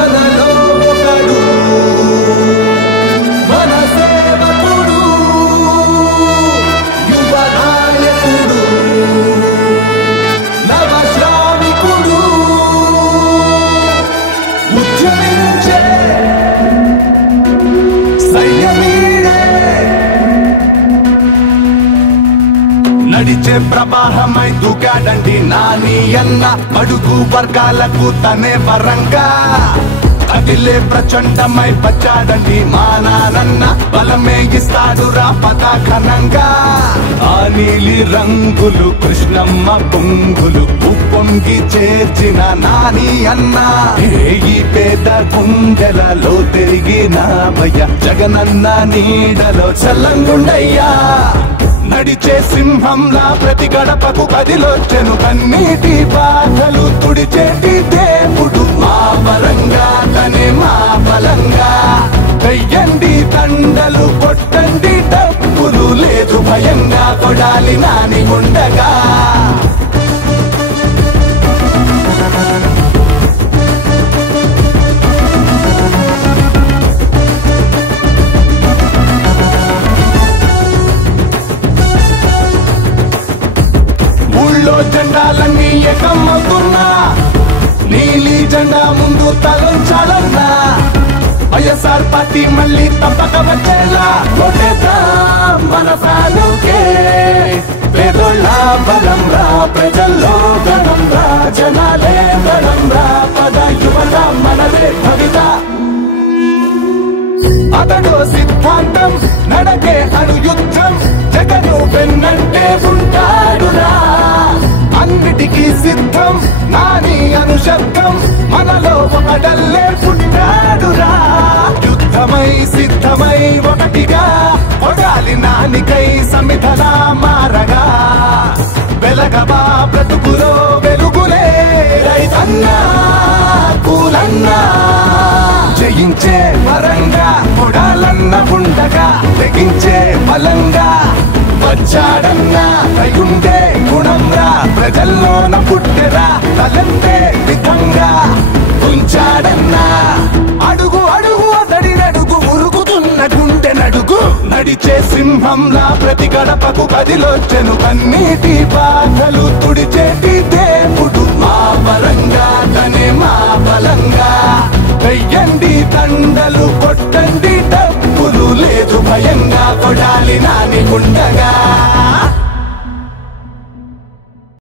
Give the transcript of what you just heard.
మనలో ఒకడు మన సేవకుడు యువ నాయకుడు నవ శ్రామికుడు ఉద్యమించే సైన్యమీడే నడిచే ప్రవాహమై దూకాడండి నాని అన్న అడుగు వర్గాలకు తనే వరంగా అదిలే ప్రచండమై వచ్చాడండి మా నానన్న బలమే ఇస్తాడు రా పతాకనంగా ఆ నీలి రంగులు కృష్ణమ్మ పొంగులు ఉప్పొంగి చేర్చిన నాని అన్న ఈ పేద గుండెలలో తిరిగిన భయ జగనన్న నీడలో చల్లంగుండయ్యా నడిచే సింహంలా ప్రతి గడపకు కదిలొచ్చెను కన్నీటి బాధలు తుడిచేటి దేవుడు మా బలంగా తనే మా బలంగా వెయ్యండి తండలు కొట్టండి డబ్బులు లేదు భయంగా కొడాలి నాని ఉండగా ఊళ్ళో జెండాలన్నీ ఏకమవుతున్నా నీలి జెండా ముందు తలంచాలన్నా వైఎస్ఆర్ పార్టీ మళ్ళీ తప్పక వచ్చేలా కొట్టేద్దాం మన ఫ్యానుకే పేదోళ్ళ బలం రా ప్రజల్లో గణం రా జనాలే గణం రా పద యువత మనదే భవిత అతడు సిద్ధాంతం నడకే అనుయుద్ధం జగను వెన్నంటే ఉంటాడురా అన్నిటికీ సిద్ధం నాని అనుశబ్దం మనలో ఒకడల్లే పుట్టాడురా యుద్ధమై సిద్ధమై ఒకటిగా కొడాలి నానికై సమిధలా మారగా వెలగబా బ్రతుకులో వెలుగులే రైతన్నా కూలన్నా జయించే వరంగా కొడాలన్న ఉండగా తెగించే బలంగా వచ్చాడన్నా కైగుండే గుణంరా ప్రజల్లోన పుట్టెరా తలంతే విధంగా ఉంచాడన్నా అడుగు అడుగు అతడి నడుగు మురుగుతున్న గుండె నడుగు నడిచే సింహంలా ప్రతి గడపకు కదిలొచ్చెను కన్నీటి బాధలు తుడిచేటి దేవుడు మా బలంగా తనే మా బలంగా వెయ్యండి తండలు కొట్టండి డబ్బులు లేదు భయంగా కొడాలి నాని ఉండగా